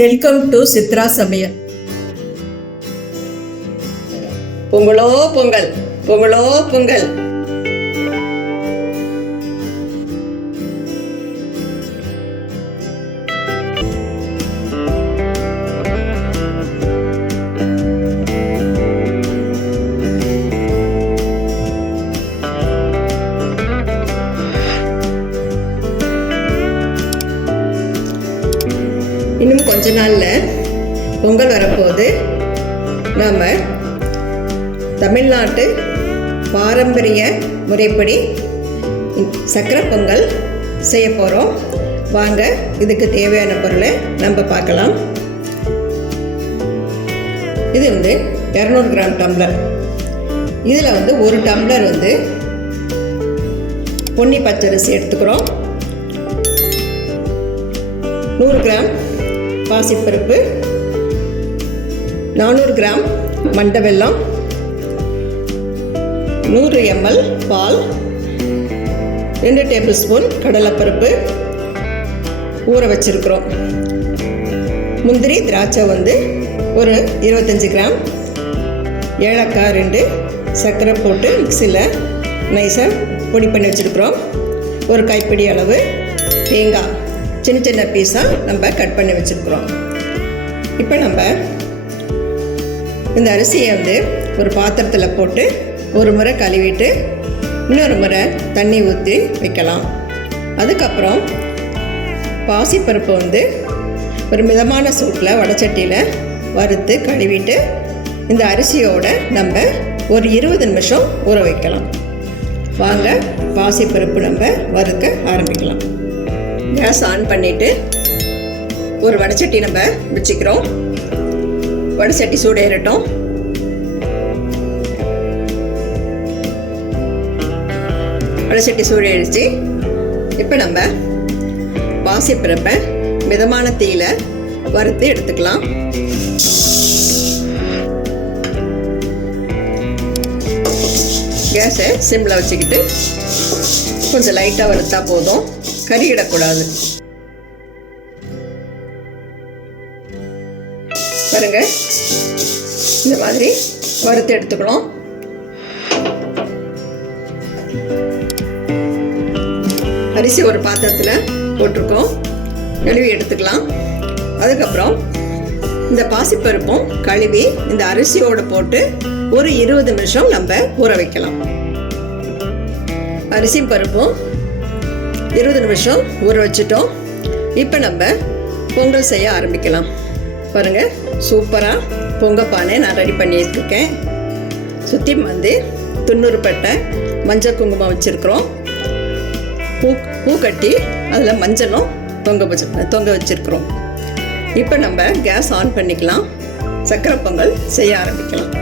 Welcome to Chitra சமையல். பொங்கலோ பொங்கல், பொங்கலோ பொங்கல். இன்னும் கொஞ்ச நாளில் பொங்கல் வரப்போகுது. நாம் தமிழ்நாட்டு பாரம்பரிய முறைப்படி சக்கரை பொங்கல் செய்ய போகிறோம். வாங்க, இதுக்கு தேவையான பொருளை நம்ம பார்க்கலாம். இது 200 கிராம் டம்ளர். இதில் ஒரு டம்ளர் பொன்னி பச்சரிசி எடுத்துக்கிறோம். 100 கிராம் பாசிப்பருப்பு, 400 கிராம் மண்டை வெல்லம், 100 ml பால், 2 டேபிள் ஸ்பூன் கடலைப்பருப்பு ஊற வச்சிருக்கிறோம். முந்திரி திராட்சை ஒரு 25 கிராம், ஏலக்காய் 2, சர்க்கரை போட்டு மிக்சியில் நைஸாக பொடி பண்ணி வச்சுருக்குறோம். ஒரு கைப்பிடி அளவு தேங்காய் சின்ன சின்ன பீஸாக நம்ம கட் பண்ணி வச்சுருக்குறோம். இப்போ நம்ம இந்த அரிசியை ஒரு பாத்திரத்தில் போட்டு ஒரு முறை கழுவிட்டு இன்னொரு முறை தண்ணி ஊற்றி வைக்கலாம். அதுக்கப்புறம் பாசிப்பருப்பு ஒரு மிதமான சூட்டில் வடச்சட்டியில் வறுத்து கழுவிட்டு இந்த அரிசியோடு நம்ம ஒரு 20 நிமிஷம் ஊற வைக்கலாம். வாங்க, பாசிப்பருப்பு நம்ம வறுக்க ஆரம்பிக்கலாம். கேஸ் ஆன் பண்ணிவிட்டு ஒரு வடைச்சட்டி நம்ம வச்சுக்கிறோம். வடைச்சட்டி சூடேறட்டும். வடைச்சட்டி சூடேறிச்சு. இப்போ நம்ம பாசிப்பருப்பை மிதமான தீயில வறுத்து எடுத்துக்கலாம். கேஸை சிம்மில் வச்சுக்கிட்டு கொஞ்சம் லைட்டாக வறுத்தா போதும், கறியிடக்கூடாது. பாருங்க, இந்த மாதிரி வறுத்து எடுத்துக்கணும். அரிசி ஒரு பாத்திரத்தில் போட்டிருக்கோம், கழுவி எடுத்துக்கலாம். அதுக்கப்புறம் இந்த பாசிப்பருப்பும் கழுவி இந்த அரிசியோடு போட்டு ஒரு 20 நிமிஷம் நம்ம ஊற வைக்கலாம். அரிசி பருப்பும் 20 நிமிஷம் ஊற வச்சுட்டோம். இப்போ நம்ம பொங்கல் செய்ய ஆரம்பிக்கலாம். பாருங்கள், சூப்பராக பொங்கல் பானை நான் ரெடி பண்ணி வச்சுருக்கேன். சுற்றி துண்ணூறுப்பட்டை மஞ்சள் குங்குமம் வச்சுருக்குறோம். பூ கட்டி அதில் மஞ்சளும் தொங்க வச்சுருக்குறோம். இப்போ நம்ம கேஸ் ஆன் பண்ணிக்கலாம். சக்கரை பொங்கல் செய்ய ஆரம்பிக்கலாம்.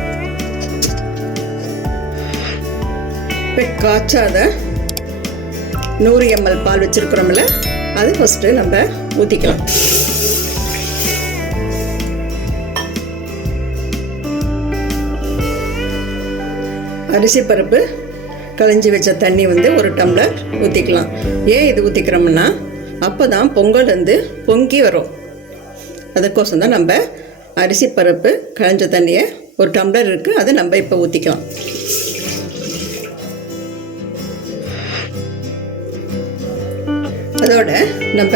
இப்போ காய்ச்சாத 100 ml பால் வச்சுருக்குறோம்ல, அது ஃபஸ்ட்டு நம்ம ஊற்றிக்கலாம். அரிசி பருப்பு களைஞ்சி வச்ச தண்ணி ஒரு டம்ளர் ஊற்றிக்கலாம். ஏன் இது ஊற்றிக்கிறோம்னா அப்போ தான் பொங்கல் பொங்கி வரும். அதுக்கோசம் தான் நம்ம அரிசி பருப்பு களைஞ்ச தண்ணியை ஒரு டம்ளர் இருக்குது, அதை நம்ம இப்போ ஊற்றிக்கலாம். அதோட நம்ம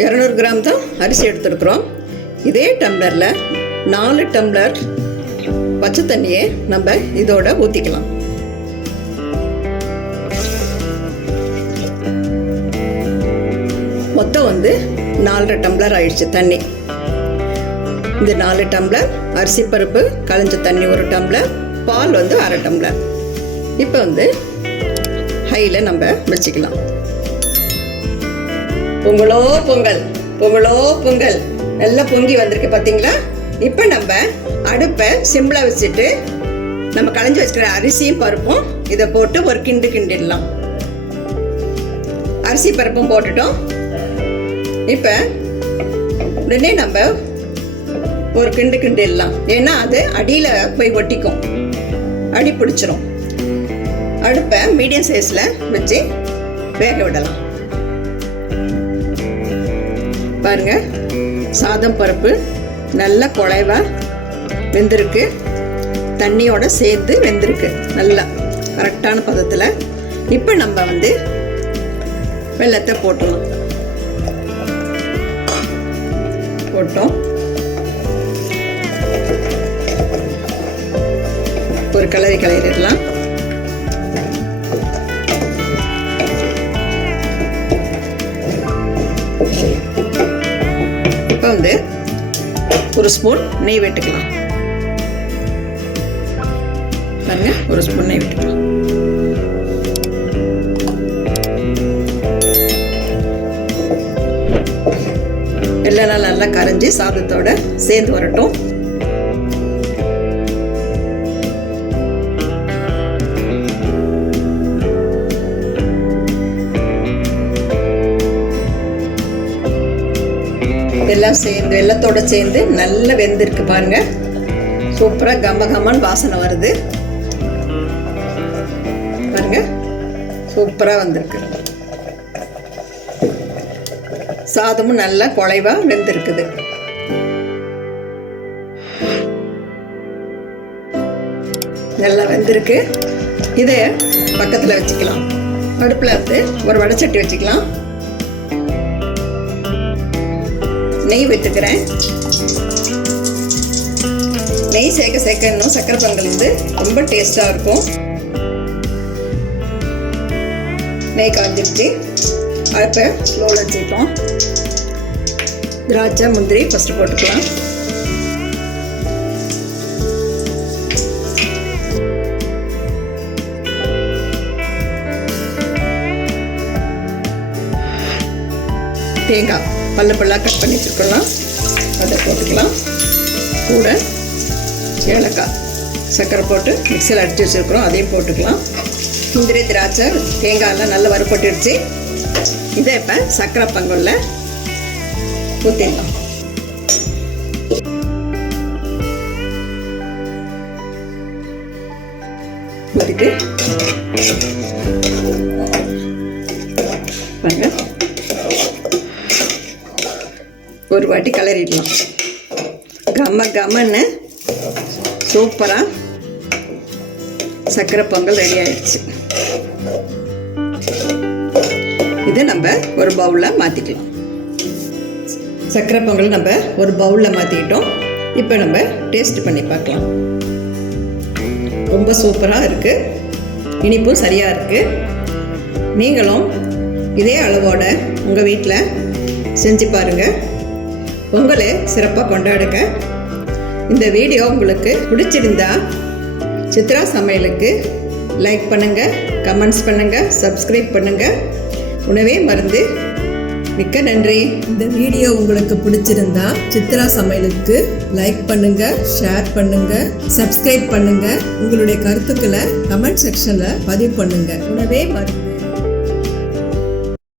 200 கிராம் தான் அரிசி எடுத்துருக்குறோம். இதே டம்ளரில் 4 டம்ளர் பச்சை தண்ணியை நம்ம இதோட ஊற்றிக்கலாம். மொத்தம் 4.5 டம்ளர் ஆயிடுச்சு தண்ணி. இந்த 4 டம்ளர் அரிசி பருப்பு களைஞ்ச தண்ணி 1 டம்ளர், பால் 1/2 டம்ளர். இப்போ ஹையில் நம்ம வச்சுக்கலாம். பொங்கலோ பொங்கல், பொங்கலோ பொங்கல். நல்லா பொங்கி வந்திருக்கு பார்த்தீங்களா? இப்போ நம்ம அடுப்பை சிம்மில் வச்சுட்டு நம்ம களைஞ்சி வச்சுக்கிற அரிசியும் பருப்பும் இதை போட்டு ஒரு கிண்டிடலாம். அரிசி பருப்பும் போட்டுட்டோம். இப்போ உடனே நம்ம ஒரு கிண்டிடலாம். ஏன்னா அது அடியில் போய் ஒட்டிக்கும், அடி பிடிச்சிரும். அடுப்பை மீடியம் சைஸில் வச்சு வேக விடலாம். பாருங்கள், சாதம் பருப்பு நல்லா குழைவா வெந்திருக்கு, தண்ணியோட சேர்த்து வெந்திருக்கு, நல்லா கரெக்டான பதத்தில். இப்போ நம்ம வெல்லத்தை போட்டோம். ஒரு கிளறிடலாம். இப்போ ஒரு ஸ்பூன் நெய் விட்டுக்கலாம். பாருங்க, ஒரு ஸ்பூன் நெய் விட்டுக்கலாம். எல்லாம் நல்லா கரைஞ்சி சாதத்தோட சேர்ந்து வரட்டும். எல்லாம் சேர்ந்து வெல்லத்தோட சேர்ந்து நல்லா வெந்திருக்கு. பாருங்க, சூப்பரா கமகமன்னு வாசனை வருது. பாருங்க, சூப்பரா வந்திருக்கு. சாதமும் நல்லா குழைவா வெந்திருக்குது. நல்லா வெந்திருக்கு. இதை பக்கத்தில் வச்சுக்கலாம். அடுப்பில் ஒரு வடைச்சட்டி வச்சுக்கலாம். நெய் விட்டுக்கிறேன். நெய் சேர்க்க இன்னும் சக்கரை பொங்கல் ரொம்ப டேஸ்டாக இருக்கும். நெய் காஞ்சிருச்சு. இப்போ ஸ்லோவில் வச்சுக்கிட்டோம். திராட்சை முந்திரி ஃபஸ்ட்டு போட்டுக்கலாம். தேங்காய் பல்லாக கட் பண்ணி வச்சுருக்கலாம், அதை போட்டுக்கலாம். கூட ஏலக்காய் சர்க்கரை போட்டு மிக்சியில் அடித்து வச்சுருக்குறோம், அதையும் போட்டுக்கலாம். முந்திரி திராட்சை தேங்காயெல்லாம் நல்லா வறுப்பட்டுடுச்சு. இதை இப்போ சர்க்கரை பொங்கலில் ஊற்றிடலாம். ஊற்றிட்டு பாருங்க, ஒரு வாட்டி கிளறிடலாம். கம்மன்னு சூப்பராக சர்க்கரை பொங்கல் ரெடி ஆயிடுச்சு. இதை நம்ம ஒரு பவுலில் மாற்றிக்கலாம். சர்க்கரை பொங்கல் நம்ம ஒரு பவுலில் மாற்றிக்கிட்டோம். இப்போ நம்ம டேஸ்ட் பண்ணி பார்க்கலாம். ரொம்ப சூப்பராக இருக்குது, இனிப்பும் சரியாக இருக்குது. நீங்களும் இதே அளவோட உங்கள் வீட்டில் செஞ்சு பாருங்கள், பொங்கலை சிறப்பாக கொண்டாடுங்க. இந்த வீடியோ உங்களுக்கு பிடிச்சிருந்தா சித்ரா சமையலுக்கு லைக் பண்ணுங்கள், கமெண்ட்ஸ் பண்ணுங்கள், சப்ஸ்கிரைப் பண்ணுங்கள். உணவே மருந்து. மிக்க நன்றி. இந்த வீடியோ உங்களுக்கு பிடிச்சிருந்தா சித்ரா சமையலுக்கு லைக் பண்ணுங்க, ஷேர் பண்ணுங்க, சப்ஸ்கிரைப் பண்ணுங்க. உங்களுடைய கருத்துக்களை கமெண்ட் செக்ஷன்ல பதிவு பண்ணுங்க. உணவே மருந்து.